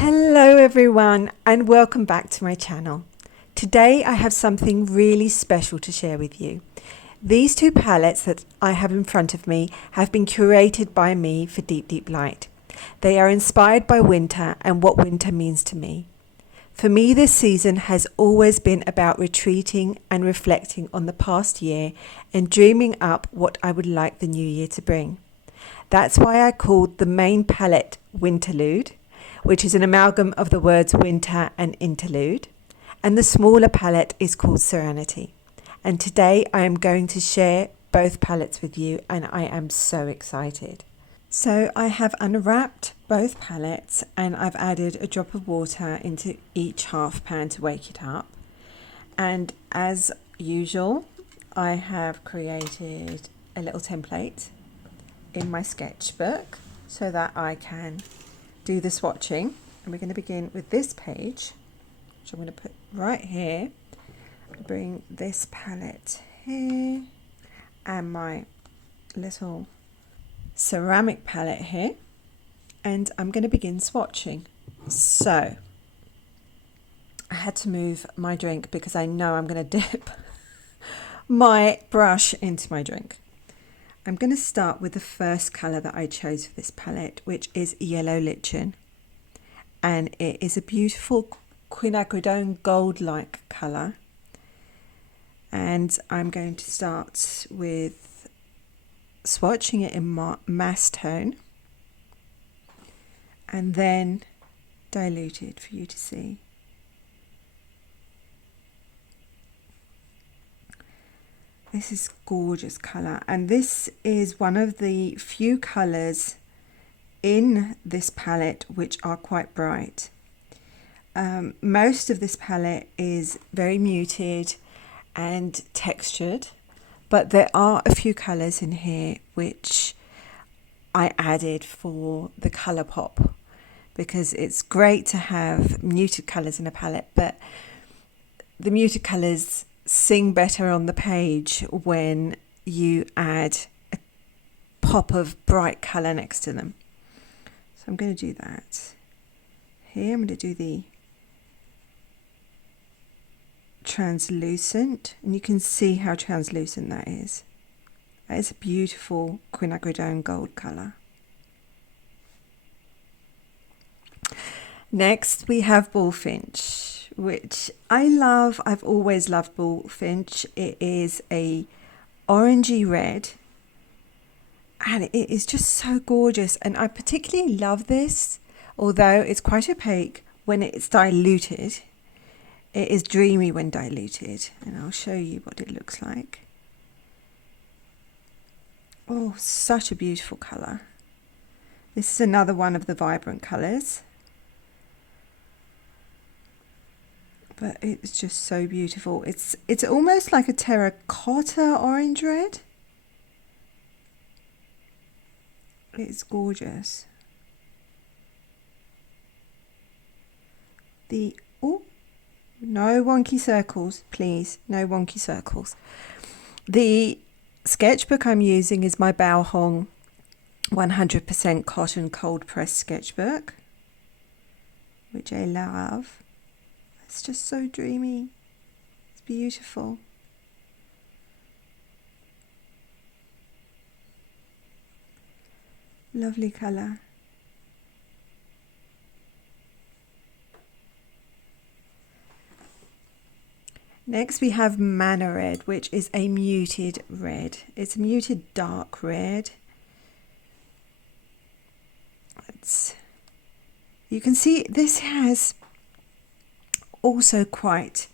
Hello everyone and welcome back to my channel. Today I have something really special to share with you. These two palettes that I have in front of me have been curated by me for Deep Light. They are inspired by winter and what winter means to me. For me, this season has always been about retreating and reflecting on the past year and dreaming up what I would like the new year to bring. That's why I called the main palette Winterlude, which is an amalgam of the words winter and interlude, and the smaller palette is called Serenity. And today I am going to share both palettes with you, and I am so excited. So I have unwrapped both palettes and I've added a drop of water into each half pan to wake it up. And as usual, I have created a little template in my sketchbook so that I can do the swatching. And we're going to begin with this page, which I'm going to put right here. Bring this palette here and my little ceramic palette here, and I'm going to begin swatching. So I had to move my drink because I know I'm going to dip my brush into my drink. I'm going to start with the first colour that I chose for this palette, which is Yellow Lichen, and it is a beautiful quinacridone gold-like colour. And I'm going to start with swatching it in mass tone and then dilute it for you to see. This is gorgeous colour, and this is one of the few colours in this palette which are quite bright. Most of this palette is very muted and textured, but there are a few colours in here which I added for the colour pop, because it's great to have muted colours in a palette, but the muted colours sing better on the page when you add a pop of bright colour next to them. So I'm going to do that. Here I'm going to do the translucent, and you can see how translucent that is. That is a beautiful quinacridone gold colour. Next we have Bullfinch, which I love. I've always loved Bullfinch. It is a orangey red and it is just so gorgeous, and I particularly love this, although it's quite opaque when it's diluted. It is dreamy when diluted, and I'll show you what it looks like. Oh, such a beautiful colour. This is another one of the vibrant colours, but it's just so beautiful. It's almost like a terracotta orange red. It's gorgeous. No wonky circles, please. No wonky circles. The sketchbook I'm using is my Bao Hong 100% cotton cold press sketchbook, which I love. It's just so dreamy. It's beautiful. Lovely colour. Next we have Mana Red, which is a muted red. It's a muted dark red. You can see this has also quite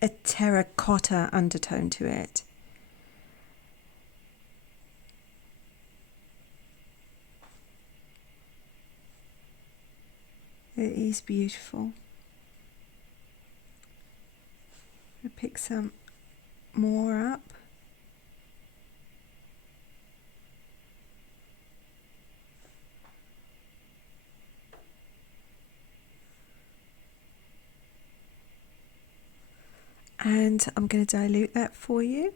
a terracotta undertone to it. It is beautiful. I'll pick some more up. And I'm going to dilute that for you.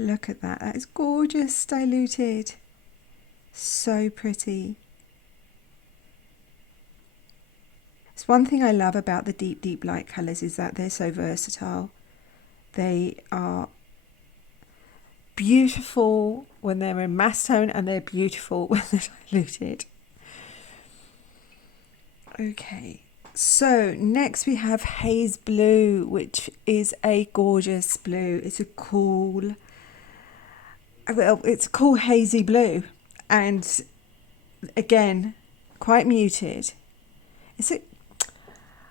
Look at that. That is gorgeous, diluted. So pretty. It's one thing I love about the deep, deep light colours is that they're so versatile. They are beautiful when they're in mass tone and they're beautiful when they're diluted. Okay, so next we have Haze Blue, which is a gorgeous blue. It's a cool, well, it's a cool hazy blue, and again, quite muted.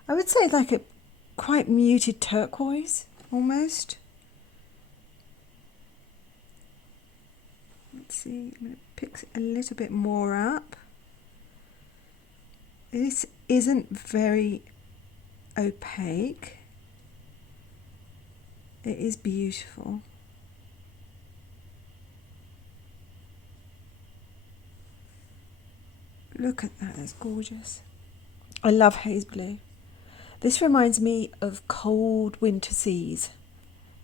I would say like a quite muted turquoise, almost. Let's see, I'm going to pick a little bit more up. This isn't very opaque. It is beautiful. Look at that, that's gorgeous. I love haze blue. This reminds me of cold winter seas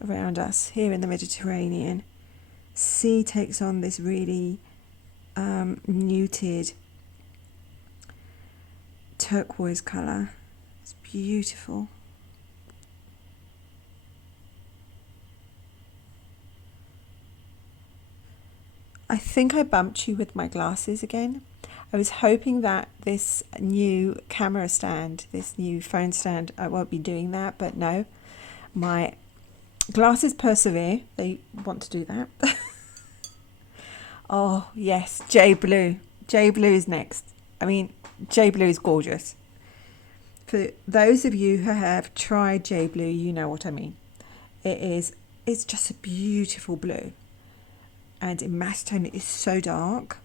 around us here in the Mediterranean. Sea takes on this really muted turquoise colour. It's beautiful. I think I bumped you with my glasses again. I was hoping that this new camera stand, this new phone stand, I won't be doing that, but no, my glasses persevere. They want to do that. Oh yes, J Blue. J Blue is next. I mean, J Blue is gorgeous. For those of you who have tried J Blue, you know what I mean. It's just a beautiful blue. And in mass tone it is so dark.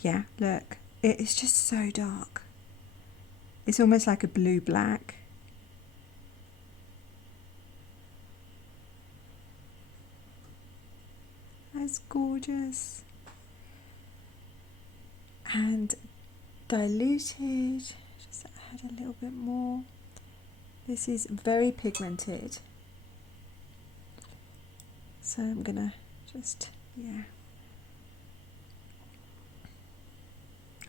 Yeah, look, it is just so dark. It's almost like a blue black. That's gorgeous. And diluted, just add a little bit more. This is very pigmented. So I'm gonna just, yeah.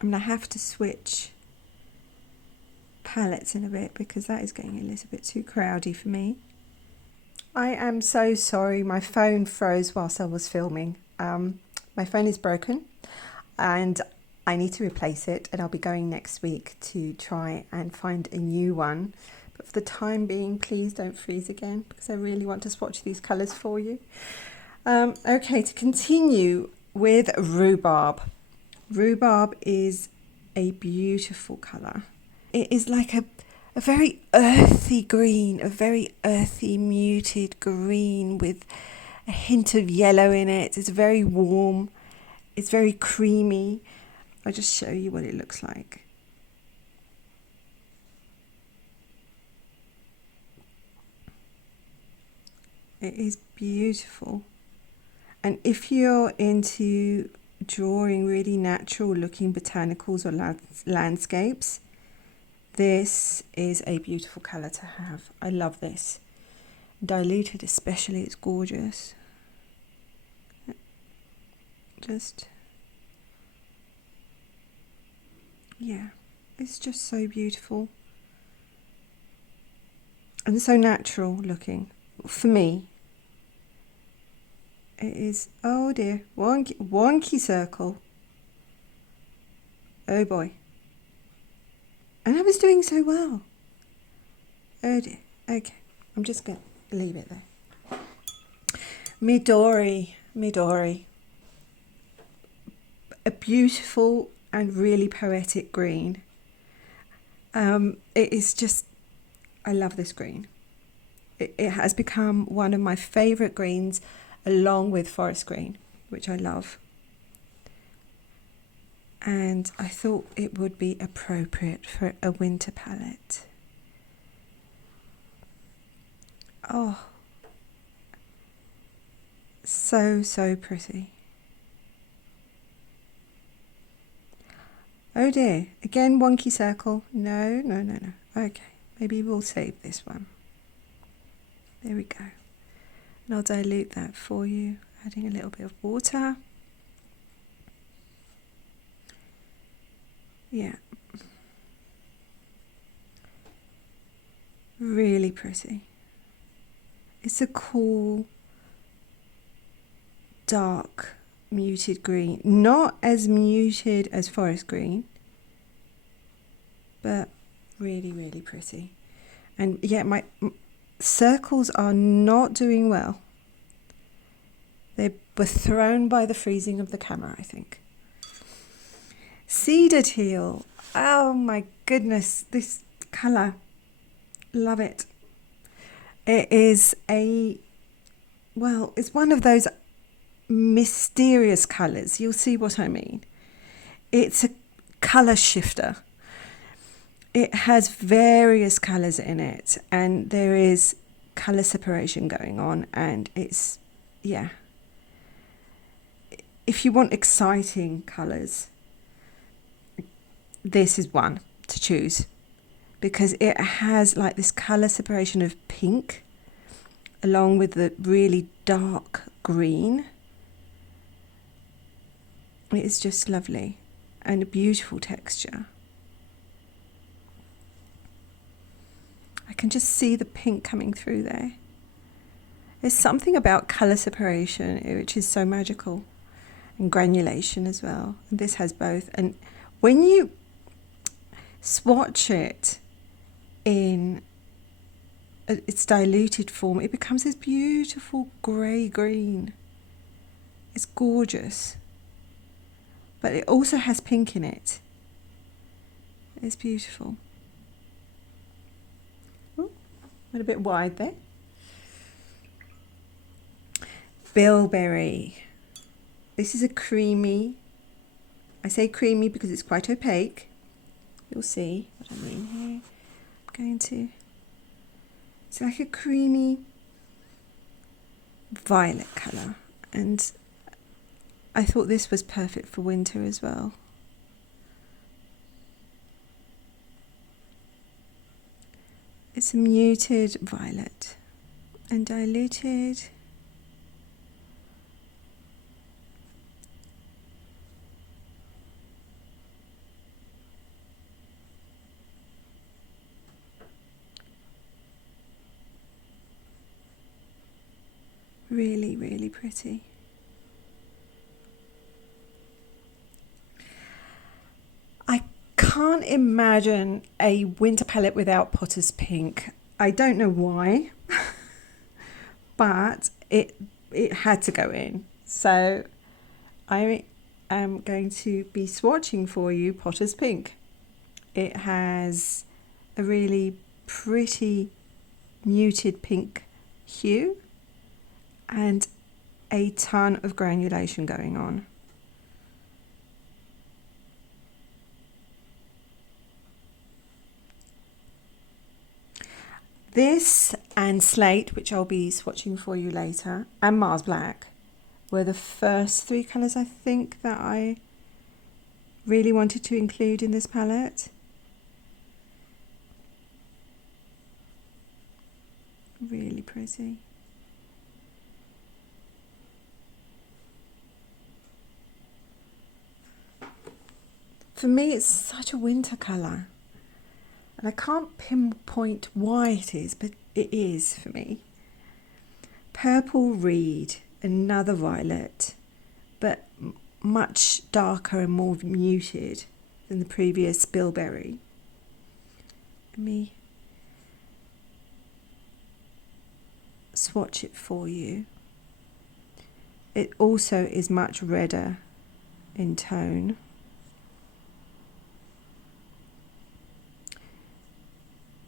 I'm gonna have to switch palettes in a bit because that is getting a little bit too crowdy for me. I am so sorry, my phone froze whilst I was filming. My phone is broken and I need to replace it, and I'll be going next week to try and find a new one. But for the time being, please don't freeze again because I really want to swatch these colours for you. Okay, to continue with Rhubarb. Rhubarb is a beautiful colour. It is like a very earthy green, a very earthy muted green with a hint of yellow in it. It's very warm, it's very creamy. I'll just show you what it looks like. It is beautiful. And if you're into drawing really natural looking botanicals or landscapes, this is a beautiful colour to have. I love this. Diluted especially, it's gorgeous. Just, yeah, it's just so beautiful. And so natural looking, for me. It is, oh dear, wonky circle. Oh boy. And I was doing so well. Oh dear. Okay, I'm just going to leave it there. Midori. A beautiful and really poetic green. It is just, I love this green. It has become one of my favourite greens, along with forest green, which I love. And I thought it would be appropriate for a winter palette. Oh, so pretty. Oh dear, again wonky circle. No. Okay, maybe we'll save this one. There we go. And I'll dilute that for you, adding a little bit of water. Yeah. Really pretty. It's a cool, dark, muted green. Not as muted as forest green, but really, really pretty. And yeah, my circles are not doing well. They were thrown by the freezing of the camera, I think. Cedar teal. Oh my goodness, this colour. Love it. It is it's one of those mysterious colours. You'll see what I mean. It's a colour shifter. It has various colours in it, and there is colour separation going on, and it's, yeah. If you want exciting colours, this is one to choose, because it has like this colour separation of pink along with the really dark green. It is just lovely and a beautiful texture. I can just see the pink coming through there. There's something about colour separation which is so magical, and granulation as well. And this has both. And when you swatch it in its diluted form, it becomes this beautiful grey green. It's gorgeous. But it also has pink in it. It's beautiful. Ooh, went a bit wide there. Bilberry. This is a creamy, I say creamy because it's quite opaque. You'll see what I mean here. It's like a creamy violet colour, and I thought this was perfect for winter as well. It's a muted violet and diluted. Really, really pretty. I can't imagine a winter palette without Potter's Pink. I don't know why, but it had to go in. So I am going to be swatching for you Potter's Pink. It has a really pretty muted pink hue and a ton of granulation going on. This and Slate, which I'll be swatching for you later, and Mars Black were the first three colours I think that I really wanted to include in this palette. Really pretty. For me, it's such a winter colour. And I can't pinpoint why it is, but it is for me. Purple Reed, another violet, but much darker and more muted than the previous Bilberry. Let me swatch it for you. It also is much redder in tone.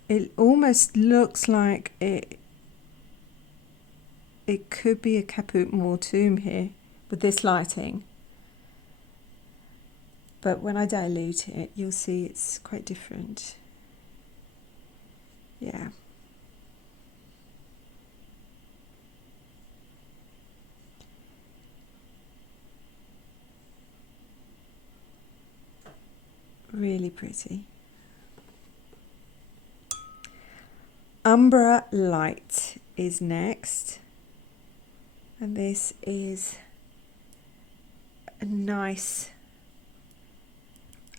It almost looks like it could be a Caput Mortuum here with this lighting. But when I dilute it, you'll see it's quite different. Yeah. Really pretty. Umbra Light is next, and this is a nice,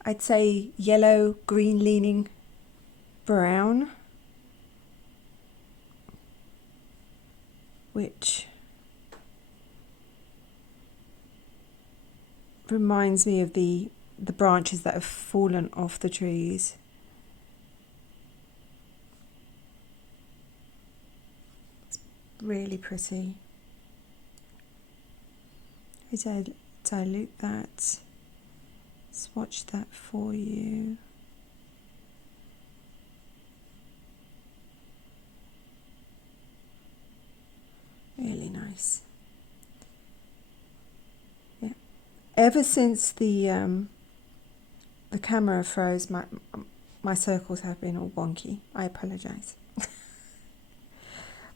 I'd say yellow green leaning brown, which reminds me of the branches that have fallen off the trees. It's really pretty. I dilute that, swatch that for you. Really nice. Yeah. Ever since the camera froze, my circles have been all wonky. I apologise.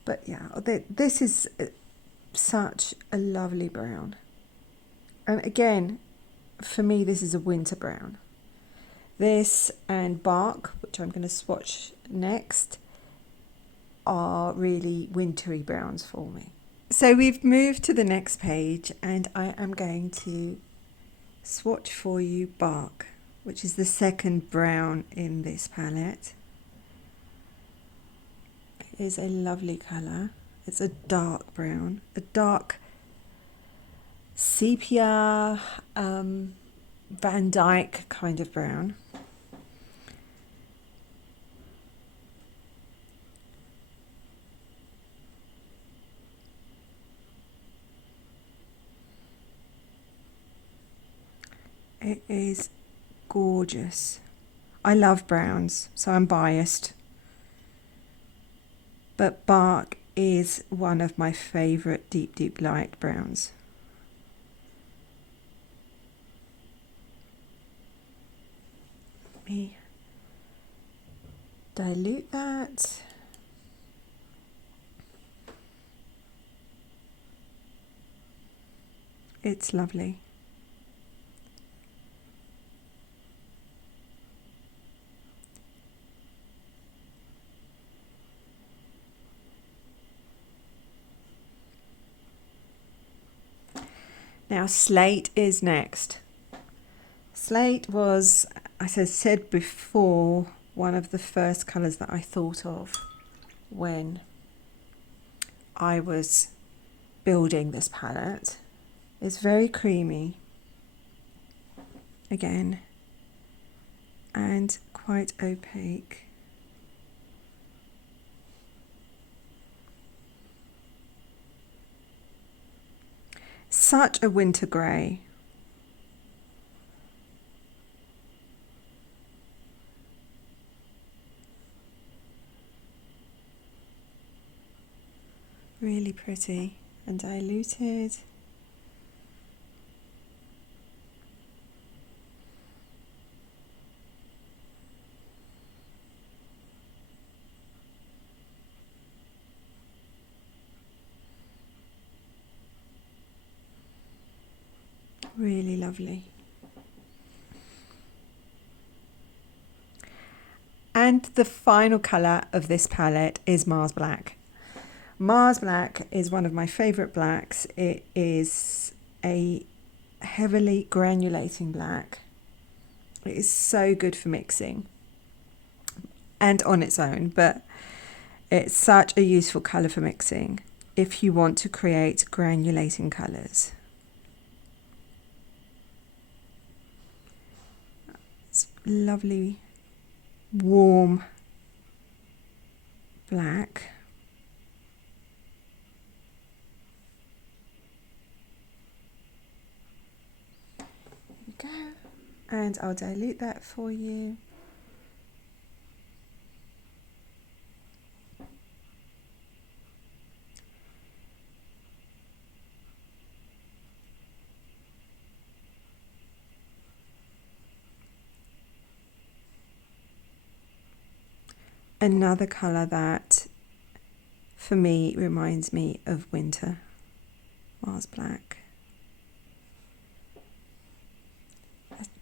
But yeah, this is such a lovely brown. And again, for me, this is a winter brown. This and bark, which I'm going to swatch next, are really wintry browns for me. So we've moved to the next page, and I am going to swatch for you bark, which is the second brown in this palette. It is a lovely colour. It's a dark brown, a dark sepia, Van Dyke kind of brown. It is gorgeous. I love browns, so I'm biased. But bark is one of my favourite deep light browns. Let me dilute that. It's lovely. Now slate is next. Slate was, as I said before, one of the first colours that I thought of when I was building this palette. It's very creamy, again, and quite opaque. Such a winter grey. Really pretty and diluted. Really lovely. And the final colour of this palette is Mars Black. Mars Black is one of my favourite blacks. It is a heavily granulating black. It is so good for mixing and on its own, but it's such a useful colour for mixing if you want to create granulating colours. It's lovely, warm black. Go, and I'll dilute that for you. Another colour that for me reminds me of winter, Mars Black.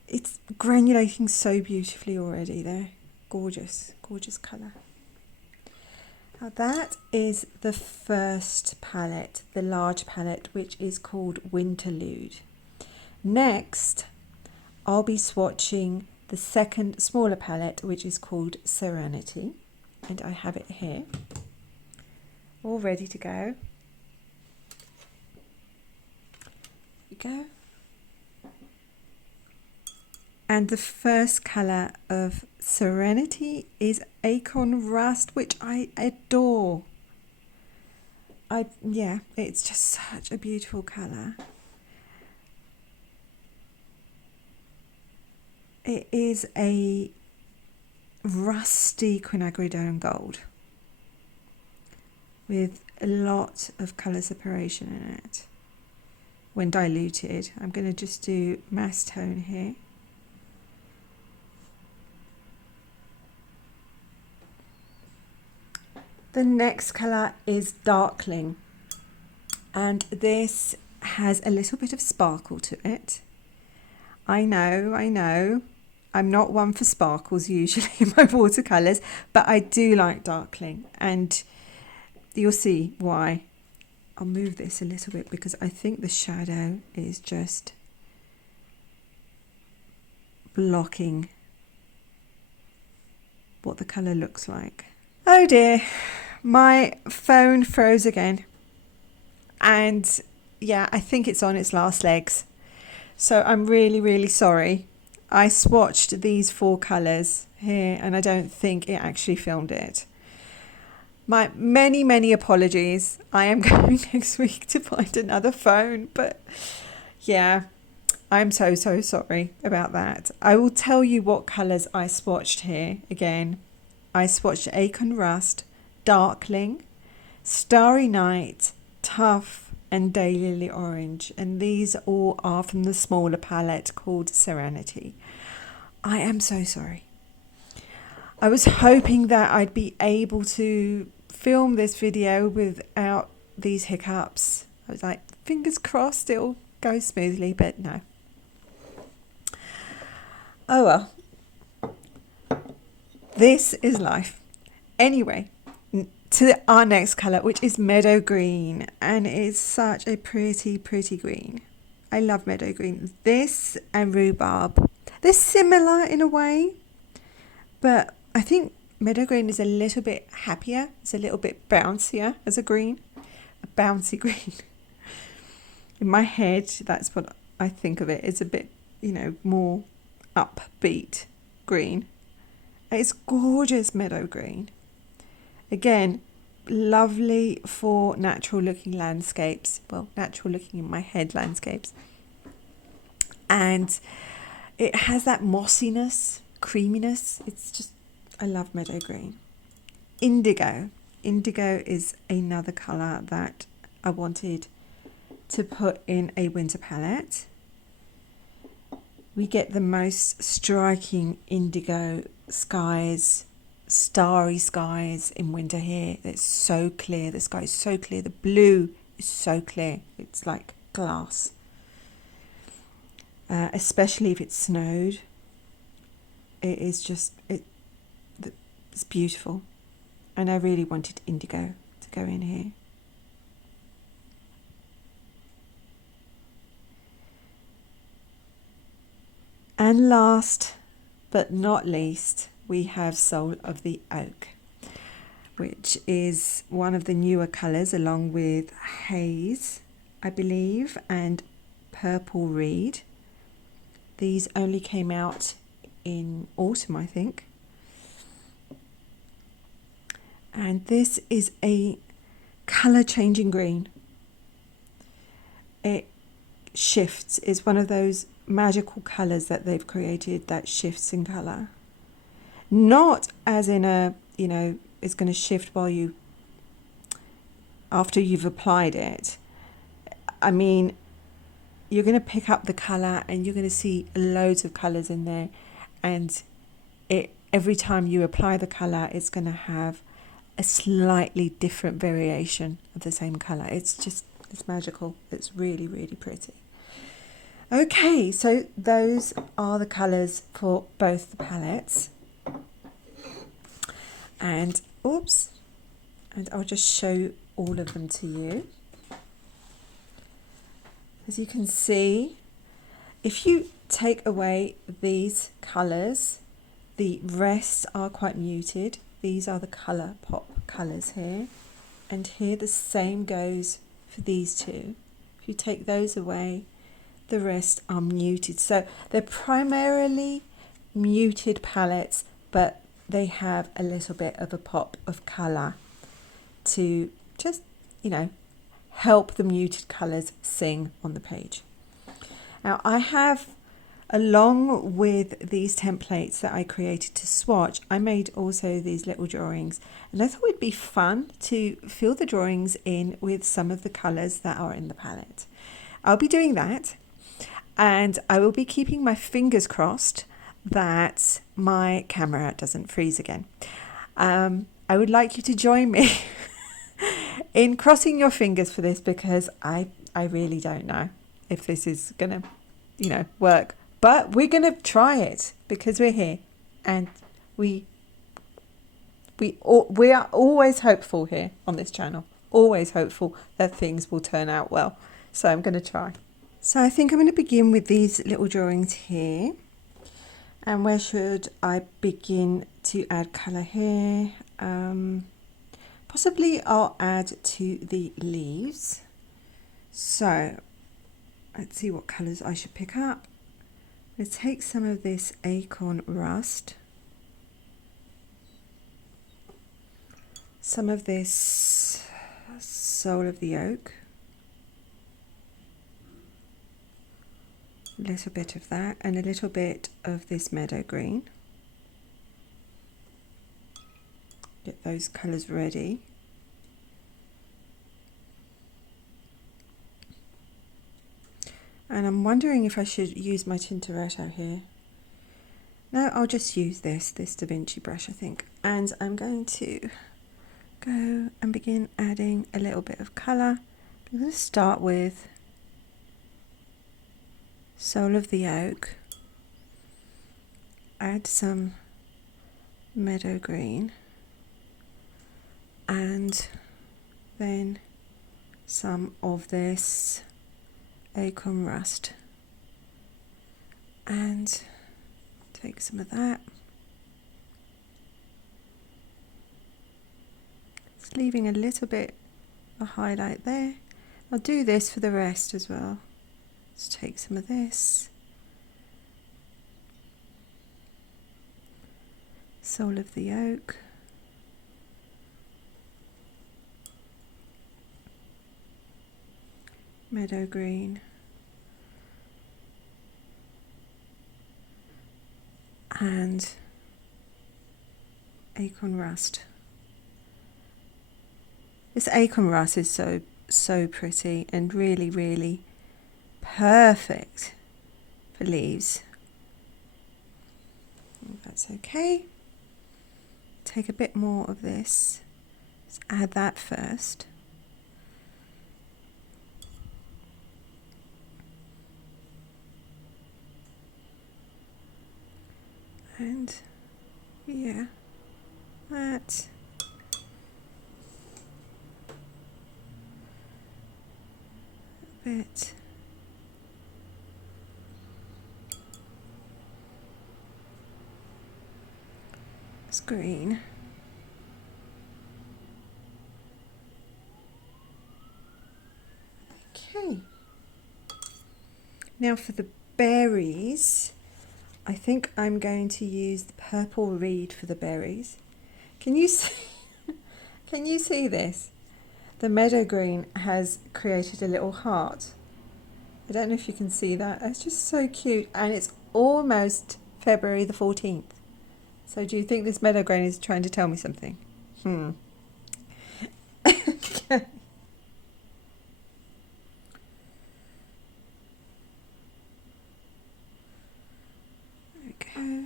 It's granulating so beautifully already there. Gorgeous, gorgeous colour. Now that is the first palette, the large palette, which is called Winterlude. Next, I'll be swatching the second smaller palette, which is called Serenity. And I have it here, all ready to go. Here we go. And the first colour of Serenity is Acorn Rust, which I adore. Yeah, it's just such a beautiful colour. It is a rusty quinacridone gold with a lot of colour separation in it when diluted. I'm going to just do mass tone here. The next colour is Darkling, and this has a little bit of sparkle to it. I know, I'm not one for sparkles usually in my watercolours, but I do like Darkling, and you'll see why. I'll move this a little bit because I think the shadow is just blocking what the colour looks like. Oh dear, my phone froze again, and yeah, I think it's on its last legs, so I'm really sorry. I swatched these 4 colours here and I don't think it actually filmed it. My many apologies. I am going next week to find another phone, but yeah, I'm so sorry about that. I will tell you what colours I swatched here again. I swatched Acorn Rust, Darkling, Starry Night, Tough, and Daylily Orange, and these all are from the smaller palette called Serenity. I am so sorry. I was hoping that I'd be able to film this video without these hiccups. I was like, fingers crossed it'll go smoothly, but no. Oh well. This is life. Anyway, to our next colour, which is Meadow Green, and it's such a pretty green. I love Meadow Green. This and Rhubarb, they're similar in a way, but I think Meadow Green is a little bit happier. It's a little bit bouncier as a green, a bouncy green. In my head, that's what I think of it. It's a bit, more upbeat green. It's gorgeous Meadow Green. Again, lovely for natural looking landscapes. Well, natural looking in my head landscapes. And it has that mossiness, creaminess. It's just, I love Meadow Green. Indigo. Indigo is another colour that I wanted to put in a winter palette. We get the most striking indigo skies, starry skies in winter here. It's so clear. The sky is so clear. The blue is so clear. It's like glass. Especially if it snowed. It is just, it's beautiful. And I really wanted indigo to go in here. And last but not least, we have Soul of the Oak, which is one of the newer colours, along with Haze, I believe, and Purple Reed. These only came out in autumn, I think. And this is a colour changing green. It shifts. It's one of those magical colours that they've created that shifts in colour. Not as in a, it's going to shift after you've applied it. I mean, you're going to pick up the colour and you're going to see loads of colours in there, and every time you apply the colour, it's going to have a slightly different variation of the same colour. It's magical. It's really pretty. Okay, so those are the colours for both the palettes. And oops, and I'll just show all of them to you. As you can see, if you take away these colours, the rest are quite muted. These are the colour pop colours here, and here the same goes for these two. If you take those away, the rest are muted. So they're primarily muted palettes, but they have a little bit of a pop of colour to just, you know, help the muted colours sing on the page. Now I have, along with these templates that I created to swatch, I made also these little drawings, and I thought it'd be fun to fill the drawings in with some of the colours that are in the palette. I'll be doing that, and I will be keeping my fingers crossed that my camera doesn't freeze again. I would like you to join me in crossing your fingers for this, because I really don't know if this is gonna, you know, work, but we're gonna try it because we're here, and we are always hopeful here on this channel, always hopeful that things will turn out well. So I'm going to try. So I think I'm going to begin with these little drawings here. And where should I begin to add colour here? Possibly I'll add to the leaves. So let's see what colours I should pick up. Let's take some of this acorn rust, some of this soul of the oak, a little bit of that, and a little bit of this meadow green. Get those colours ready. And I'm wondering if I should use my Tintoretto here. No, I'll just use this Da Vinci brush, I think. And I'm going to go and begin adding a little bit of colour. I'm going to start with Soul of the Oak, add some meadow green, and then some of this acorn rust, and take some of that, just leaving a little bit of highlight there. I'll do this for the rest as well. Let's take some of this, Soul of the Oak, meadow green, and acorn rust. This acorn rust is so pretty and really perfect for leaves. If that's okay. Take a bit more of this. Let's add that first. And yeah, that. A bit. It's green. Okay. Now for the berries, I think I'm going to use the purple reed for the berries. Can you see, can you see this? The meadow green has created a little heart. I don't know if you can see that. It's just so cute, and it's almost February the 14th. So do you think this meadow green is trying to tell me something? Okay. Go,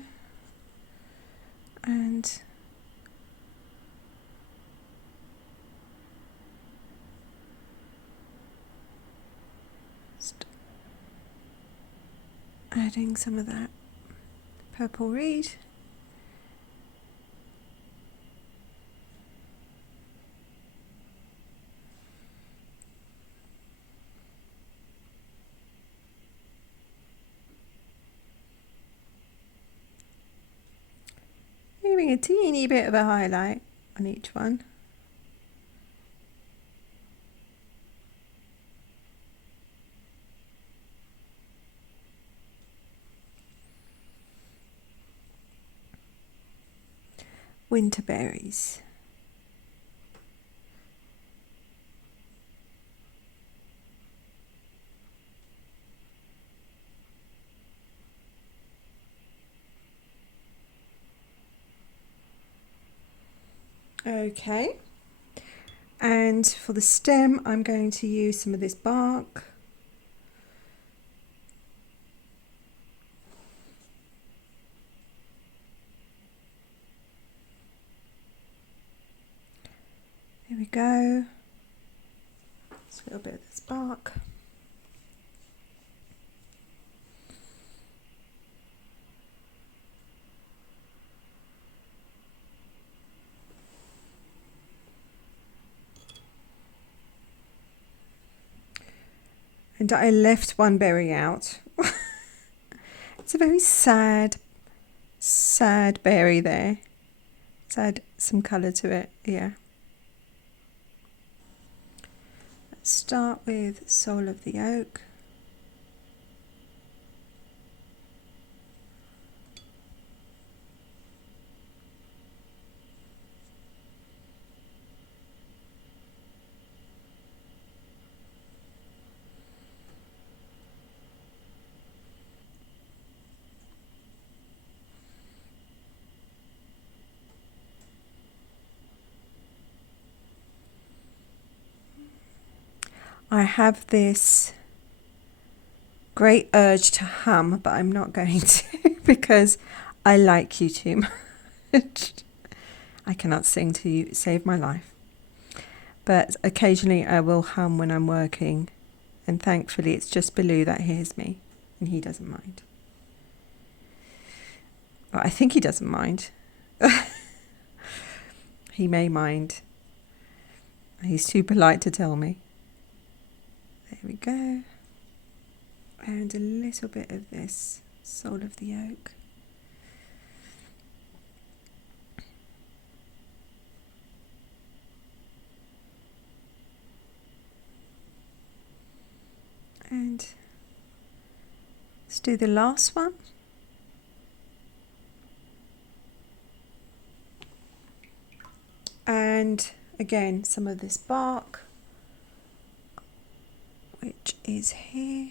and adding some of that purple reed. a teeny bit of a highlight on each one. Winter berries. Okay, and for the stem I'm going to use some of this bark. There we go. Just a little bit of this bark. And I left one berry out. It's a very sad berry there. Let's add some colour to it, yeah. Let's start with Soul of the Oak. I have this great urge to hum, but I'm not going to because I like you too much. I cannot sing to you, save my life. But occasionally I will hum when I'm working, and thankfully it's just Baloo that hears me, and he doesn't mind. Well, I think he doesn't mind. He may mind. He's too polite to tell me. There we go. And a little bit of this Soul of the Oak. And let's do the last one. And again, some of this bark, which is here.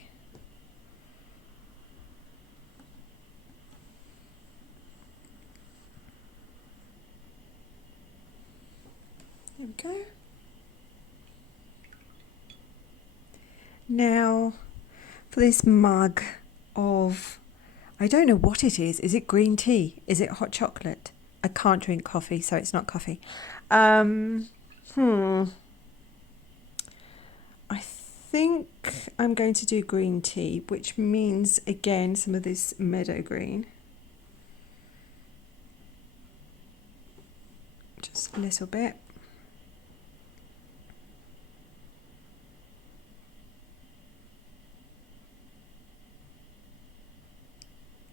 There we go. Now for this mug of, I don't know what it is. Is it green tea? Is it hot chocolate? I can't drink coffee, so it's not coffee. I think I'm going to do green tea, which means again some of this meadow green. Just a little bit.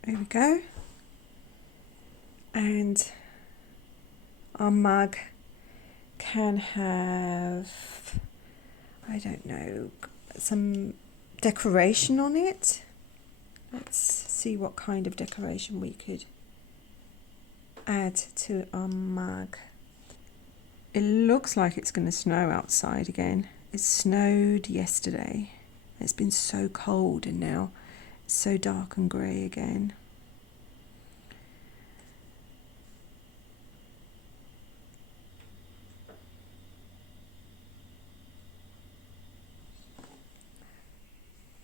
There we go. And our mug can have, I don't know, some decoration on it. Let's see what kind of decoration we could add to our mug. It looks like it's going to snow outside again. It snowed yesterday. It's been so cold and now it's so dark and grey again.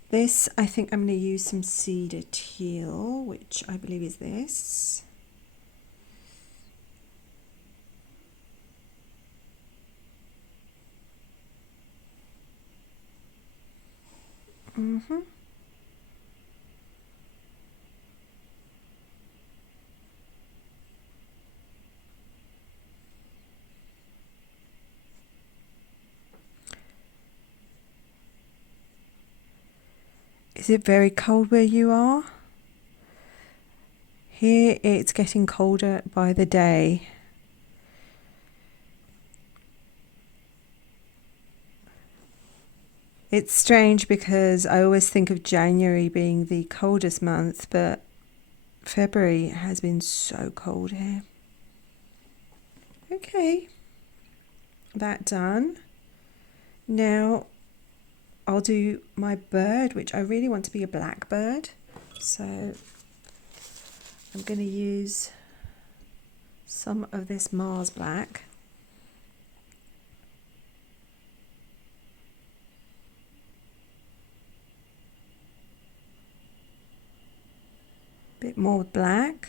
This, I think I'm going to use some cedar teal, which I believe is this. Is it very cold where you are? Here it's getting colder by the day. It's strange because I always think of January being the coldest month, but February has been so cold here. Okay, that done. Now I'll do my bird, which I really want to be a black bird. So I'm going to use some of this Mars black. Bit more black.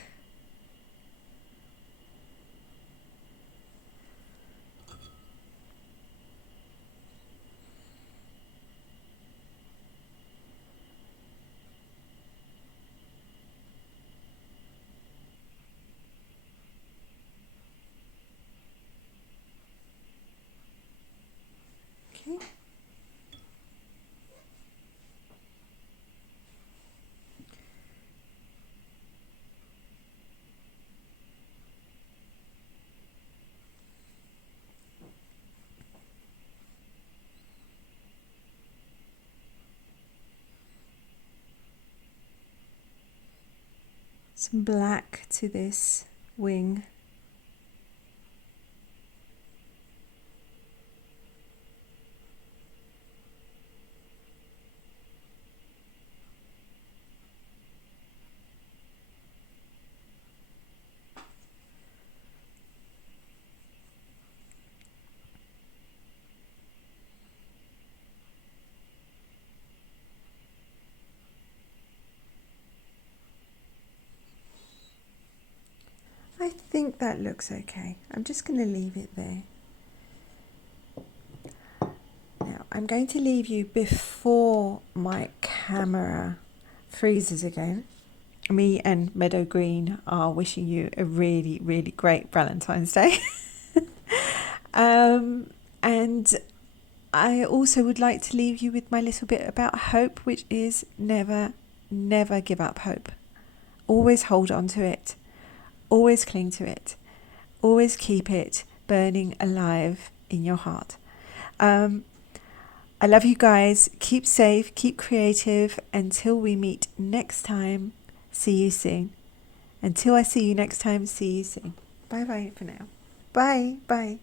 Okay. Some black to this wing. I think that looks okay. I'm just going to leave it there. Now I'm going to leave you before my camera freezes again. Me and Meadow Green are wishing you a really, really great Valentine's Day. And I also would like to leave you with my little bit about hope, which is never, never give up hope. Always hold on to it. Always cling to it. Always keep it burning alive in your heart. I love you guys. Keep safe, keep creative. Until we meet next time, see you soon. Until I see you next time, see you soon. Bye bye for now. Bye. Bye.